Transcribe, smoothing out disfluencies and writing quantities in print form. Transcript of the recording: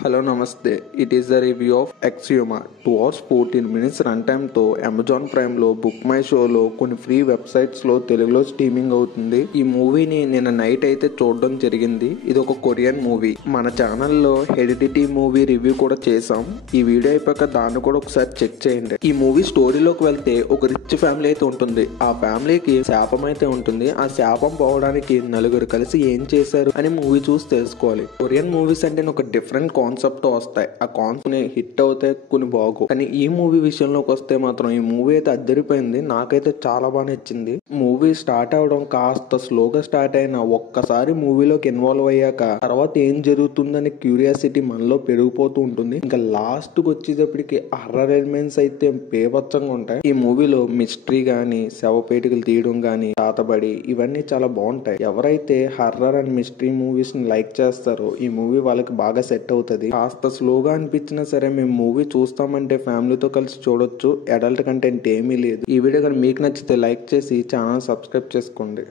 Hello, Namaste. It is a review of Axioma. 2 hours 14 minutes runtime తో Amazon prime లో book my షోలో కొన్ని free websites లో తెలుగులో స్ట్రీమింగ్ అవుతుంది. ఈ మూవీని నిన్న నైట్ అయితే చూడడం జరిగింది. ఇది ఒక కొరియన్ మూవీ. మన ఛానల్లో హెరిడిటీ మూవీ రివ్యూ కూడా చేసాం. ఈ వీడియో అయిపోయాక దాన్ని కూడా ఒకసారి చెక్ చేయండి. ఈ మూవీ స్టోరీలోకి వెళ్తే ఒక రిచ్ ఫ్యామిలీ అయితే ఉంటుంది. ఆ ఫ్యామిలీకి శాపం అయితే ఉంటుంది. ఆ శాపం పోవడానికి నలుగురు కలిసి ఏం చేశారు అని మూవీ చూసి తెలుసుకోవాలి. కొరియన్ మూవీస్ అంటే ఒక డిఫరెంట్ కాన్సెప్ట్ తో వస్తాయి. ఆ కాన్సెప్ట్ హిట్ అవుతాయి, కొన్ని బాగు. కానీ ఈ మూవీ విషయంలోకి వస్తే మాత్రం ఈ మూవీ అయితే అద్దరిపోయింది. నాకైతే చాలా బాగా నచ్చింది. మూవీ స్టార్ట్ అవడం కాస్త స్లోగా స్టార్ట్ అయినా ఒక్కసారి మూవీలోకి ఇన్వాల్వ్ అయ్యాక తర్వాత ఏం జరుగుతుందని క్యూరియాసిటీ మనలో పెరిగిపోతూ ఉంటుంది. ఇంకా లాస్ట్ కి వచ్చేటప్పటికి హర్రర్ ఎలిమెంట్స్ అయితే బేభత్సంగా ఉంటాయి. ఈ మూవీలో మిస్టరీ గానీ, శవపేటికలు తీయడం గానీ, తాతబడి ఇవన్నీ చాలా బాగుంటాయి. ఎవరైతే హర్రర్ అండ్ మిస్టరీ మూవీస్ ని లైక్ చేస్తారో ఈ మూవీ వాళ్ళకి బాగా సెట్ అవుతుంది. కాస్త స్లోగా అనిపించినా సరే మేము మూవీ చూస్తామంటే ఫ్యామిలీతో కలిసి చూడొచ్చు. అడల్ట్ కంటెంట్ ఏమీ లేదు. ఈ వీడియో కానీ మీకు నచ్చితే లైక్ చేసి ఛానల్ సబ్స్క్రైబ్ చేసుకోండి.